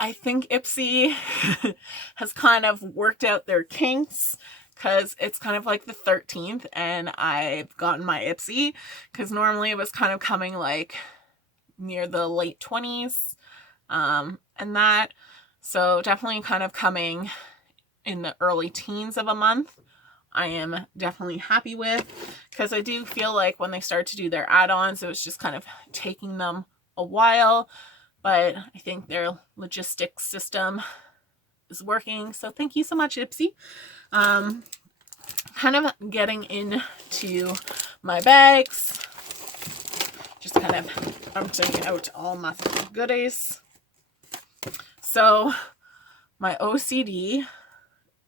I think Ipsy has kind of worked out their kinks, because it's kind of like the 13th and I've gotten my Ipsy, because normally it was kind of coming like near the late 20s, and that. So definitely kind of coming in the early teens of a month. I am definitely happy with, because I do feel like when they start to do their add-ons, it was just kind of taking them a while, but I think their logistics system is working. So thank you so much, Ipsy. Kind of getting into my bags, just kind of emptying out all my goodies. So my OCD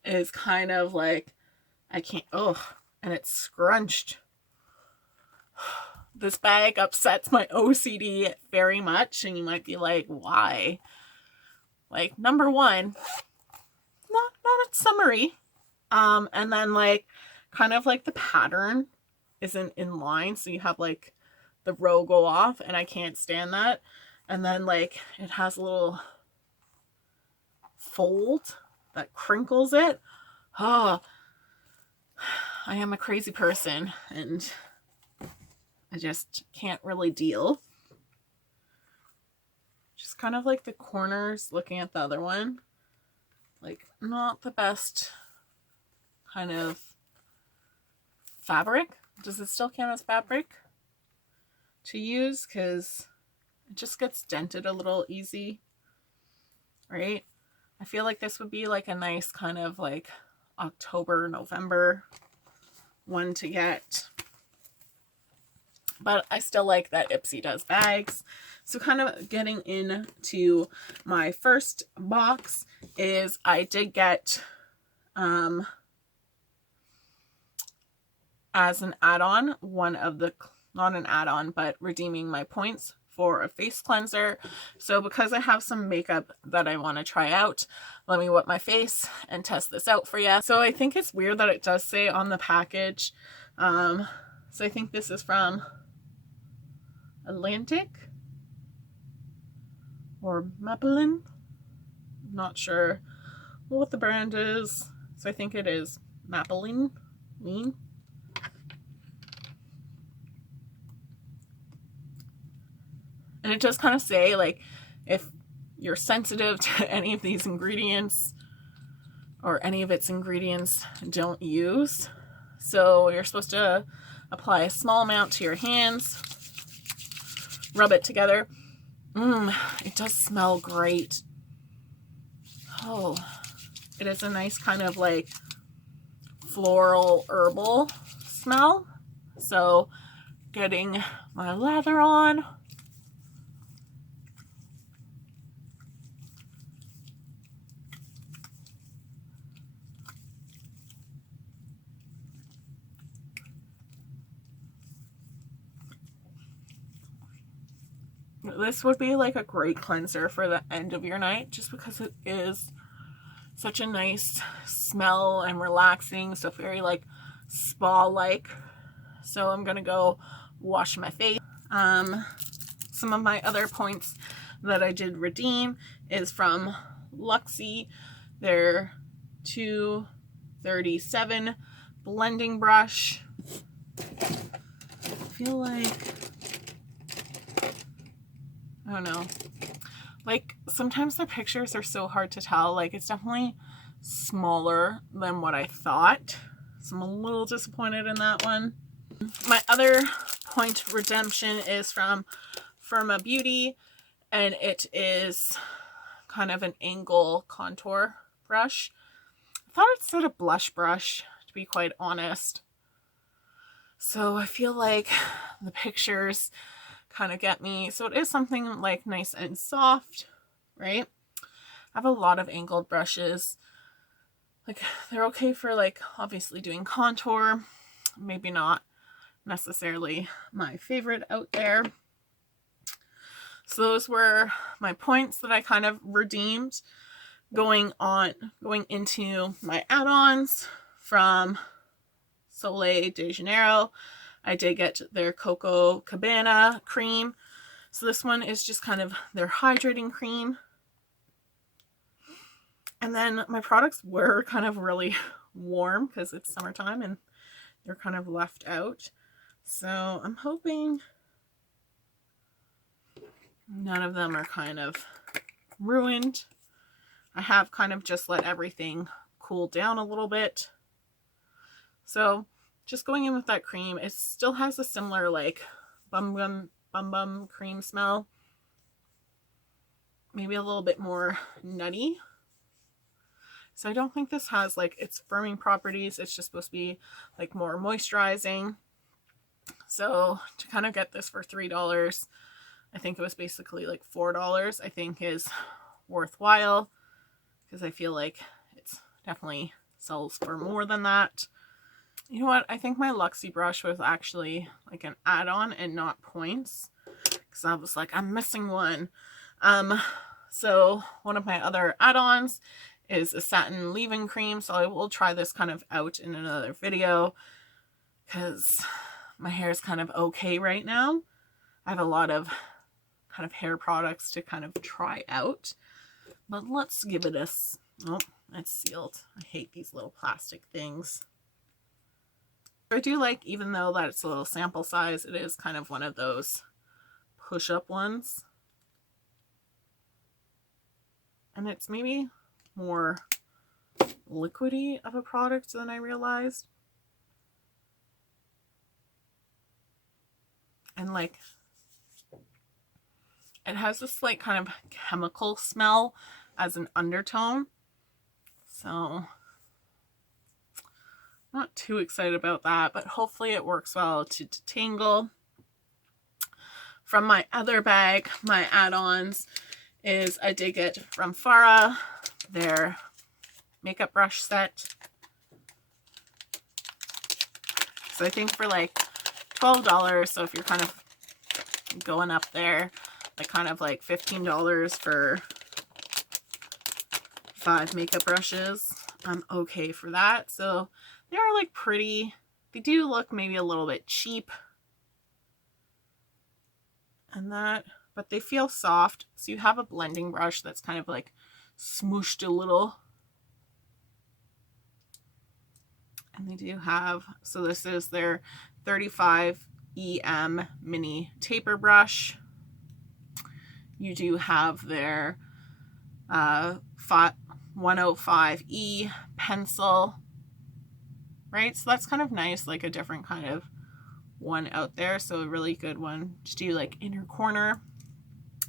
is kind of like, I can't, and it's scrunched. This bag upsets my OCD very much, and you might be like, why? Like, number one, not a summary. And then like, kind of like the pattern isn't in line, so you have like the row go off, and I can't stand that. And then like, it has a little fold that crinkles it. Oh, I am a crazy person, and I just can't really deal. Just kind of like the corners, looking at the other one, like not the best kind of fabric. Does it still count as fabric to use? Because it just gets dented a little easy, right? I feel like this would be like a nice kind of like October, November one to get. But I still like that Ipsy does bags. So kind of getting into my first box is I did get, as an add-on, one of the, not an add-on, but redeeming my points for a face cleanser. So because I have some makeup that I want to try out, let me wet my face and test this out for you. So I think it's weird that it does say on the package. So I think this is from Atlantic or Maybelline. Not sure what the brand is. So I think it is Maybelline. And it does kind of say, like, if you're sensitive to any of these ingredients or any of its ingredients, don't use. So you're supposed to apply a small amount to your hands, rub it together. It does smell great. Oh, it is a nice kind of like floral herbal smell. So getting my lather on. This would be like a great cleanser for the end of your night, just because it is such a nice smell and relaxing. So very like spa-like. So I'm gonna go wash my face. Some of my other points that I did redeem is from Luxie, their 237 blending brush. I feel like, I don't know, like sometimes the pictures are so hard to tell. Like it's definitely smaller than what I thought, so I'm a little disappointed in that one. My other point redemption is from Firma Beauty, and it is kind of an angle contour brush. I thought it said a blush brush, to be quite honest. So I feel like the pictures kind of get me. So it is something like nice and soft, right? I have a lot of angled brushes. Like they're okay for like obviously doing contour, maybe not necessarily my favorite out there. So those were my points that I kind of redeemed. Going into my add-ons from Soleil de Janeiro, I did get their Cocoa Cabana cream. So this one is just kind of their hydrating cream. And then my products were kind of really warm because it's summertime and they're kind of left out. So I'm hoping none of them are kind of ruined. I have kind of just let everything cool down a little bit. So just going in with that cream, it still has a similar like bum cream smell. Maybe a little bit more nutty. So I don't think this has like its firming properties. It's just supposed to be like more moisturizing. So to kind of get this for $3, I think it was basically like $4, I think is worthwhile, because I feel like it's definitely sells for more than that. You know what? I think my Luxie brush was actually like an add-on and not points, because I was like, I'm missing one. So one of my other add-ons is a satin leave-in cream. So I will try this kind of out in another video because my hair is kind of okay right now. I have a lot of kind of hair products to kind of try out, but let's give it a, oh, it's sealed. I hate these little plastic things. I do like, even though that it's a little sample size, it is kind of one of those push-up ones. And it's maybe more liquidy of a product than I realized. And like, it has this like kind of chemical smell as an undertone. So not too excited about that, but hopefully it works well to detangle. From my other bag, my add-ons is I did get from Farah their makeup brush set. So I think for like $12, so if you're kind of going up there, like kind of like $15 for 5 makeup brushes, I'm okay for that. So they are like pretty, they do look maybe a little bit cheap and that, but they feel soft. So you have a blending brush that's kind of like smooshed a little. And they do have, so this is their 35 EM mini taper brush. You do have their 105E pencil, right? So that's kind of nice, like a different kind of one out there. So a really good one to do like inner corner.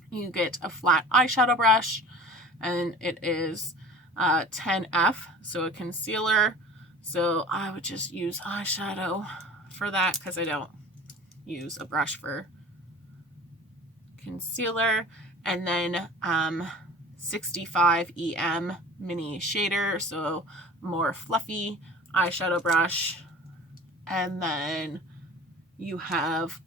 You get a flat eyeshadow brush, and it is 10F, so a concealer. So I would just use eyeshadow for that because I don't use a brush for concealer. And then 65 EM mini shader, so more fluffy eyeshadow brush. And then you have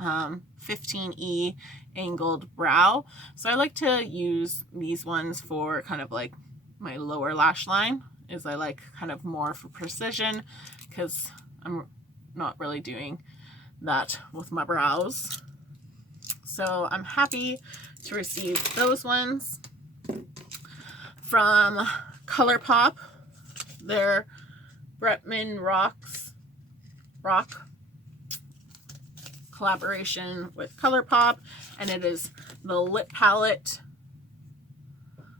15E angled brow. So I like to use these ones for kind of like my lower lash line, is I like kind of more for precision because I'm not really doing that with my brows. So I'm happy to receive those ones. From ColourPop, their Bretman Rock collaboration with ColourPop, and it is the lip palette.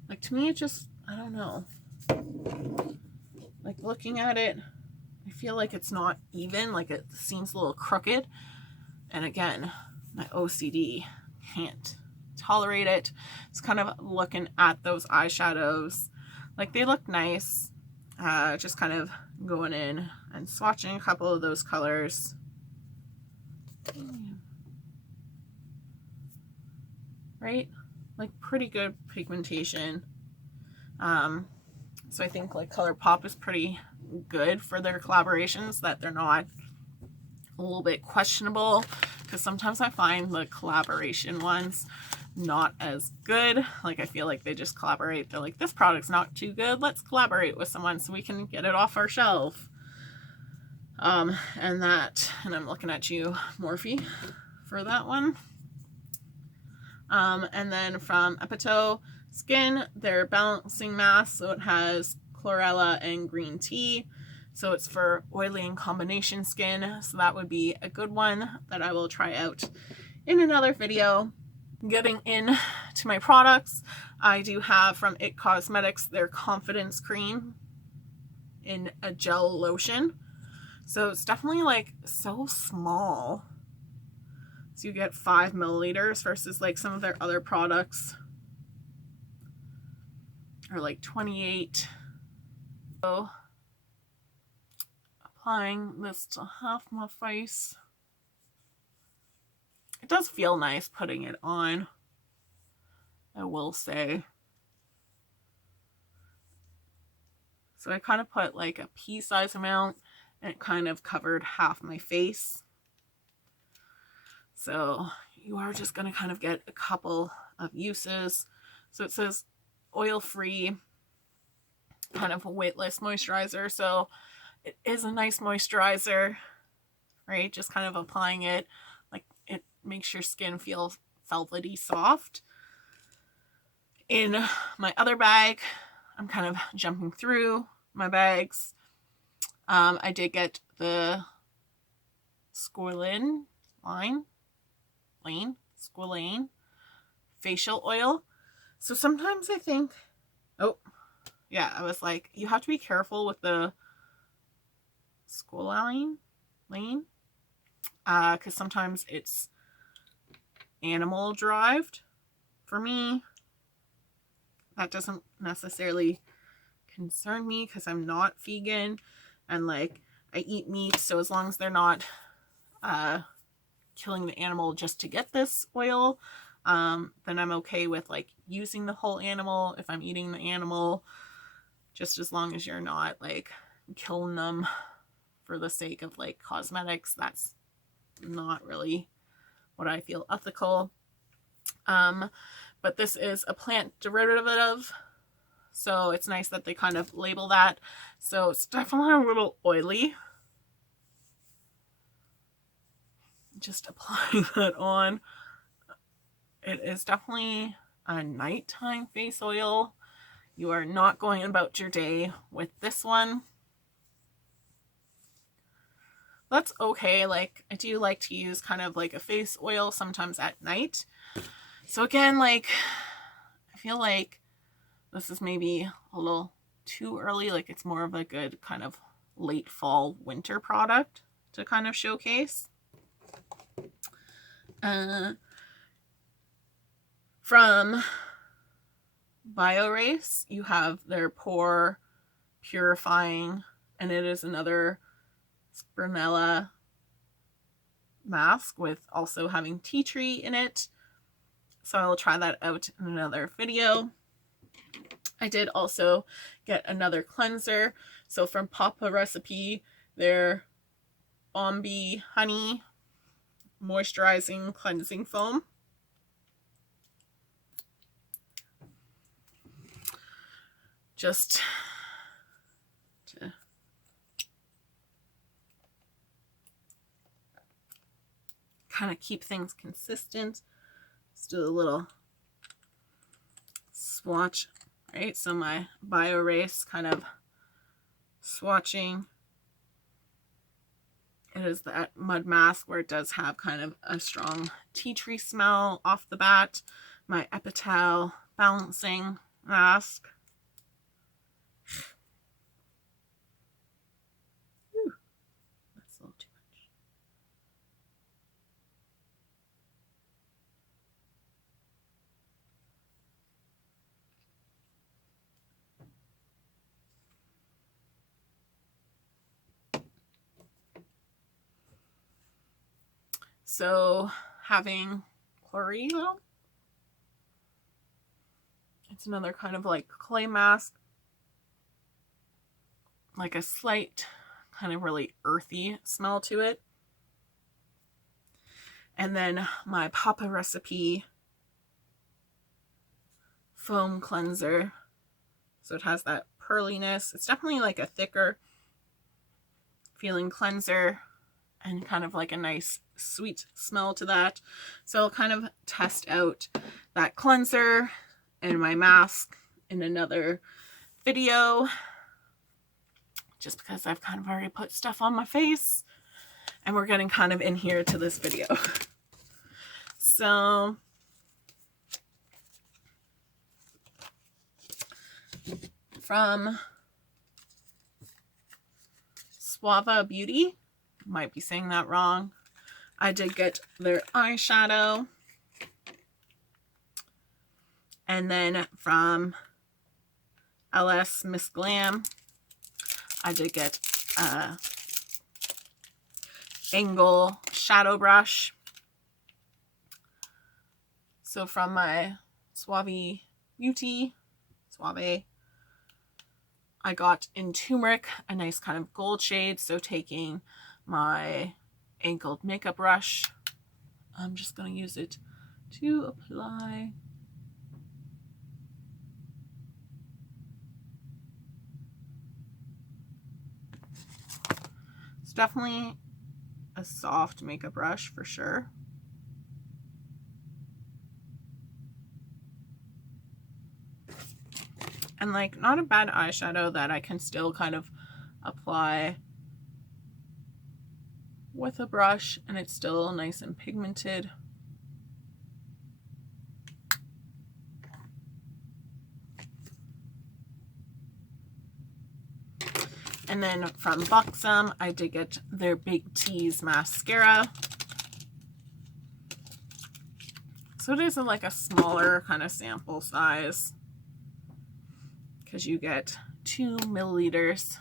Like, to me, it just, I don't know, like looking at it, I feel like it's not even, like it seems a little crooked. And again, my OCD can't tolerate it. It's kind of looking at those eyeshadows, like they look nice. Just kind of going in and swatching a couple of those colors. Right? Like pretty good pigmentation. So I think like ColourPop is pretty good for their collaborations, that they're not a little bit questionable, because sometimes I find the collaboration ones not as good. Like I feel like they just collaborate. They're like, this product's not too good, let's collaborate with someone so we can get it off our shelf. And I'm looking at you, Morphe, for that one. And then from Epito, Skin, their balancing mask. So it has chlorella and green tea. So it's for oily and combination skin. So that would be a good one that I will try out in another video. Getting in to my products, I do have from It Cosmetics their Confidence Cream in a gel lotion. So it's definitely like so small. So you get 5 milliliters versus like some of their other products are like 28. So applying this to half my face. It does feel nice putting it on, I will say. So I kind of put like a pea-size amount, and it kind of covered half my face. So you are just going to kind of get a couple of uses. So it says oil-free, kind of a weightless moisturizer. So it is a nice moisturizer, right? Just kind of applying it, like it makes your skin feel velvety soft. In my other bag, I'm kind of jumping through my bags. I did get the Squalane facial oil. So sometimes I think, oh yeah, I was like, you have to be careful with the Squalane, because sometimes it's animal derived. For me, that doesn't necessarily concern me because I'm not vegan and like I eat meat, so as long as they're not killing the animal just to get this oil, then I'm okay with like using the whole animal if I'm eating the animal, just as long as you're not like killing them for the sake of like cosmetics. That's not really what I feel ethical. But this is a plant derivative, so it's nice that they kind of label that. So it's definitely a little oily. Just applying that on. It is definitely a nighttime face oil. You are not going about your day with this one. That's okay. Like, I do like to use kind of like a face oil sometimes at night. So again, like, I feel like this is maybe a little too early. Like, it's more of a good kind of late fall winter product to kind of showcase. From BioRace, you have their Pore Purifying, and it is another spirulina mask with also having tea tree in it. So I'll try that out in another video. I did also get another cleanser. So from Papa Recipe, their Bombi Honey Moisturizing Cleansing Foam. Just to kind of keep things consistent. Let's do a little swatch, right? So my BioRace kind of swatching. It is that mud mask where it does have kind of a strong tea tree smell off the bat. My Epital balancing mask. Whew, that's a little too much. So having chlorella, it's another kind of like clay mask, like a slight kind of really earthy smell to it. And then my Papa Recipe foam cleanser. So it has that pearliness. It's definitely like a thicker feeling cleanser and kind of like a nice sweet smell to that. So I'll kind of test out that cleanser in my mask in another video, just because I've kind of already put stuff on my face and we're getting kind of in here to this video. So from Suava Beauty, might be saying that wrong, I did get their eyeshadow. And then from LS Miss Glam, I did get a angle shadow brush. So from my Suave Beauty, I got in Turmeric a nice kind of gold shade. So taking my angled makeup brush, I'm just going to use it to apply. It's definitely a soft makeup brush for sure. And like, not a bad eyeshadow that I can still kind of apply with a brush and it's still nice and pigmented. And then from Buxom, I did get their Big Tease mascara. So it is like a smaller kind of sample size, because you get 2 milliliters.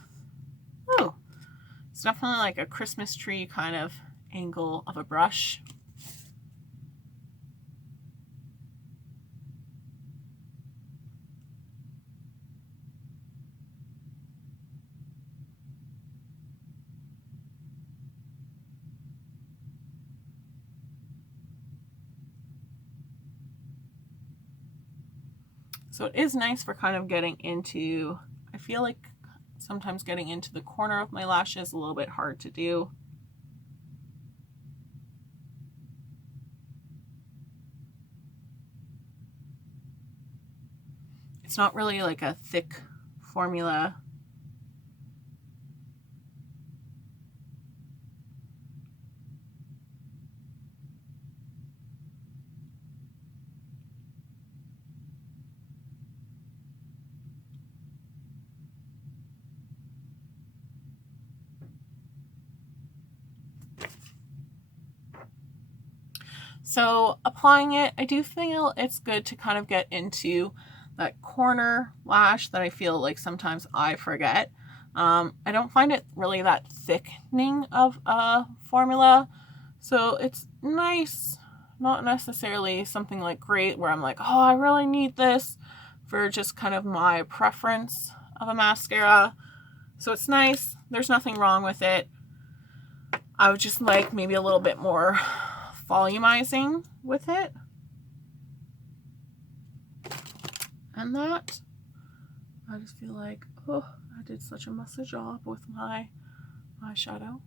Oh, it's definitely like a Christmas tree kind of angle of a brush. So it is nice for kind of getting into, I feel like sometimes getting into the corner of my lashes is a little bit hard to do. It's not really like a thick formula. So applying it, I do feel it's good to kind of get into that corner lash that I feel like sometimes I forget. I don't find it really that thickening of a formula. So it's nice, not necessarily something like great where I'm like, oh, I really need this for just kind of my preference of a mascara. So it's nice. There's nothing wrong with it. I would just like maybe a little bit more volumizing with it. And that, I just feel like, oh, I did such a messy job with my eyeshadow.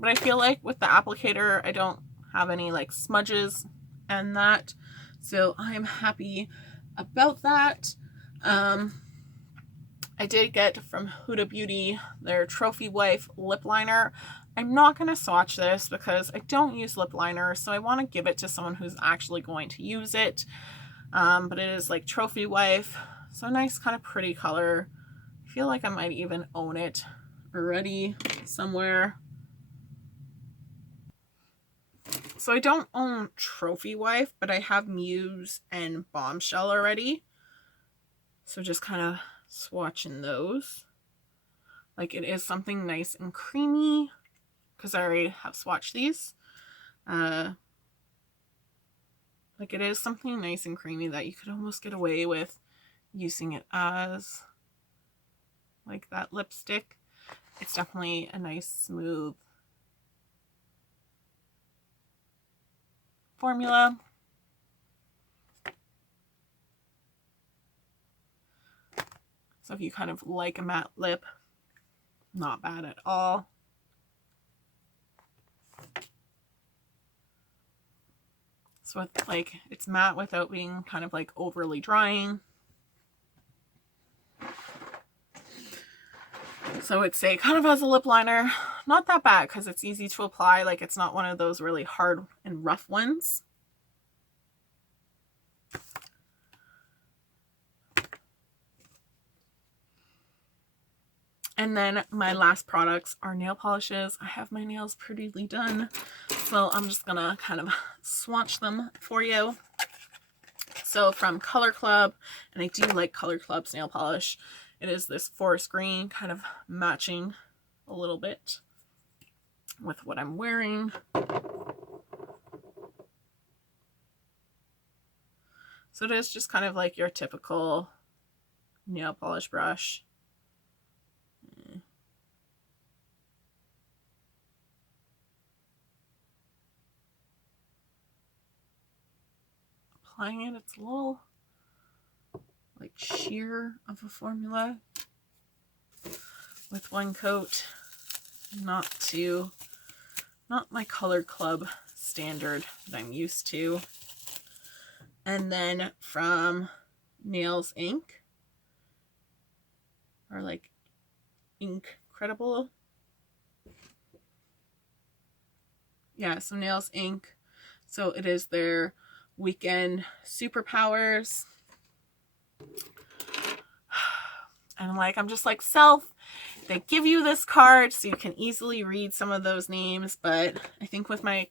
But I feel like with the applicator, I don't have any like smudges and that. So I'm happy about that. I did get from Huda Beauty their Trophy Wife lip liner. I'm not going to swatch this because I don't use lip liner, so I want to give it to someone who's actually going to use it. But it is like Trophy Wife, so nice kind of pretty color. I feel like I might even own it already somewhere. So I don't own Trophy Wife, but I have Muse and Bombshell already. So just kind of swatching those. Like, it is something nice and creamy because I already have swatched these. Like, it is something nice and creamy that you could almost get away with using it as like that lipstick. It's definitely a nice smooth formula. So if you kind of like a matte lip, not bad at all. So it's like, it's matte without being kind of like overly drying. So it's a kind of as a lip liner, not that bad because it's easy to apply. Like it's not one of those really hard and rough ones. And then my last products are nail polishes. I have my nails prettily done, so I'm just gonna kind of swatch them for you. So from Color Club, and I do like Color Club's nail polish. It is this forest green, kind of matching a little bit with what I'm wearing. So it is just kind of like your typical nail polish brush. Applying it, it's a little like sheer of a formula with one coat, not my Color Club standard that I'm used to. And then from Nails Inc, or like Incredible, yeah, so Nails Inc, so it is their Weekend Superpowers. And like, I'm just like, self, they give you this card so you can easily read some of those names, but I think with my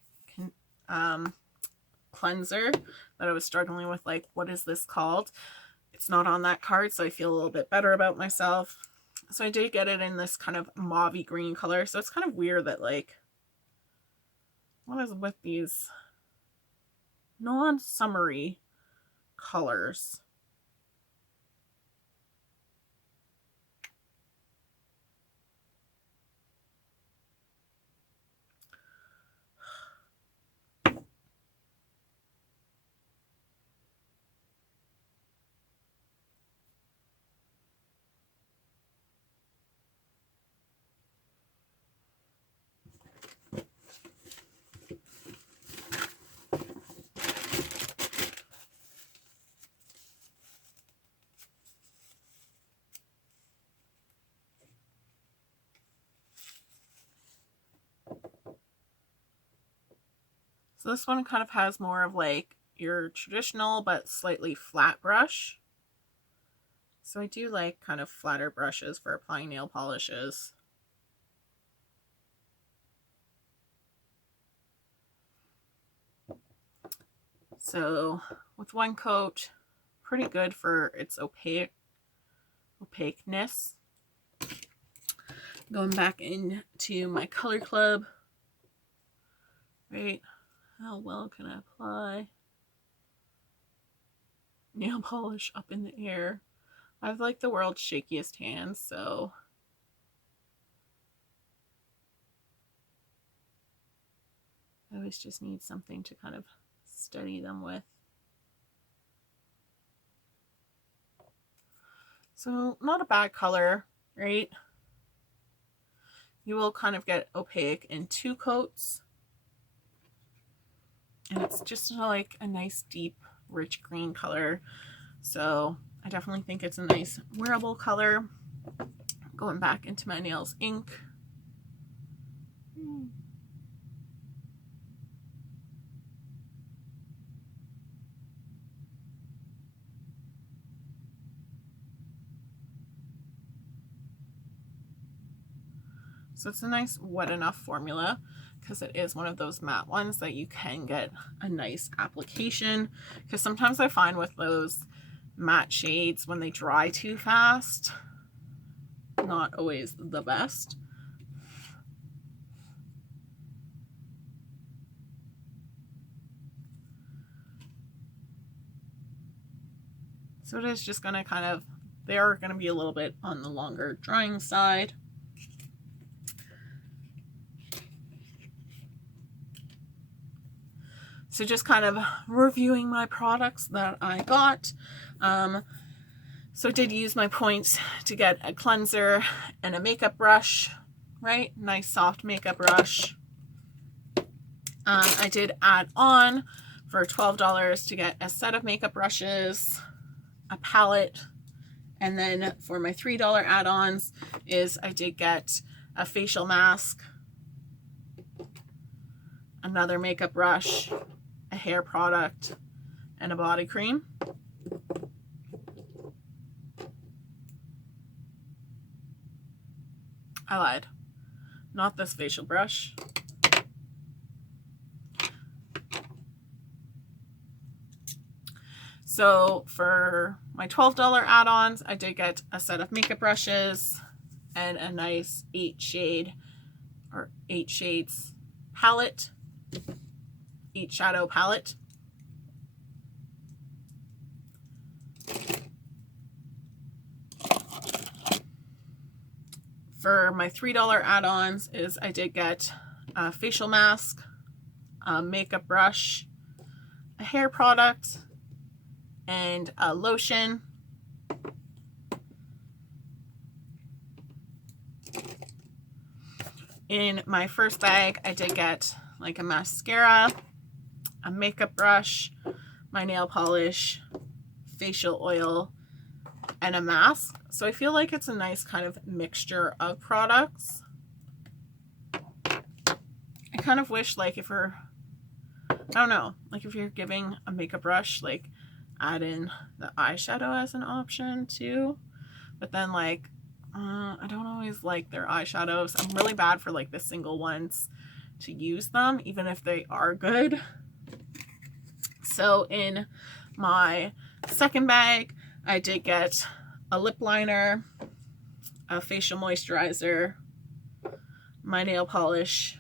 cleanser that I was struggling with, like, what is this called? It's not on that card, so I feel a little bit better about myself. So I did get it in this kind of mauvey green color, so it's kind of weird that, like, what is with these non-summery colors? So this one kind of has more of like your traditional but slightly flat brush. So I do like kind of flatter brushes for applying nail polishes. So with one coat, pretty good for its opaqueness. Going back into my Color Club, right? How well can I apply nail polish up in the air? I have like the world's shakiest hands, so I always just need something to kind of steady them with. So not a bad color, right? You will kind of get opaque in 2 coats. And it's just like a nice deep rich green color, so I definitely think it's a nice wearable color. Going back into my Nails Inc, so it's a nice wet enough formula because it is one of those matte ones that you can get a nice application, because sometimes I find with those matte shades, when they dry too fast, not always the best. So it is just going to kind of, they are going to be a little bit on the longer drying side. So just kind of reviewing my products that I got. So I did use my points to get a cleanser and a makeup brush, right? Nice soft makeup brush. I did add on for $12 to get a set of makeup brushes, a palette, and then for my $3 add-ons is I did get a facial mask, another makeup brush, a hair product, and a body cream. I lied. Not this facial brush. So for my $12 add-ons, I did get a set of makeup brushes and a nice 8 shades palette, 8 shadow palette. For my $3 add-ons is I did get a facial mask, a makeup brush, a hair product, and a lotion. In my first bag, I did get like a mascara, a makeup brush, my nail polish, facial oil, and a mask. So I feel like it's a nice kind of mixture of products. I kind of wish, like, if you're, I don't know, like if you're giving a makeup brush, like add in the eyeshadow as an option too. But then like, I don't always like their eyeshadows. I'm really bad for like the single ones to use them, even if they are good. So in my second bag, I did get a lip liner, a facial moisturizer, my nail polish,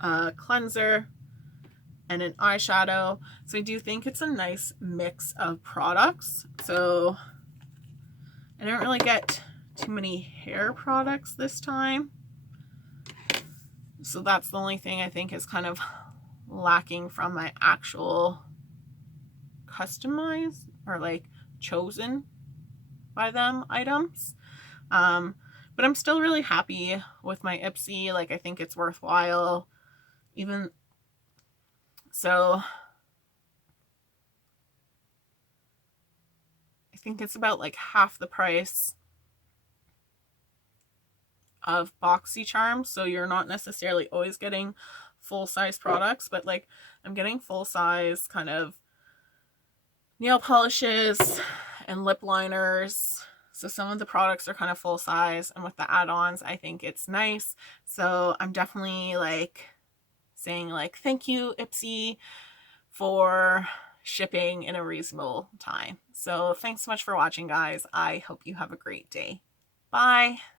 a cleanser, and an eyeshadow. So I do think it's a nice mix of products. So I didn't really get too many hair products this time. So that's the only thing I think is kind of lacking from my actual customized or like chosen by them items. But I'm still really happy with my Ipsy. Like, I think it's worthwhile. Even so, I think it's about like half the price of BoxyCharm. So you're not necessarily always getting full-size products, but like I'm getting full-size kind of nail polishes and lip liners. So some of the products are kind of full size, and with the add-ons, I think it's nice. So I'm definitely like saying like, thank you, Ipsy, for shipping in a reasonable time. So thanks so much for watching, guys. I hope you have a great day. Bye.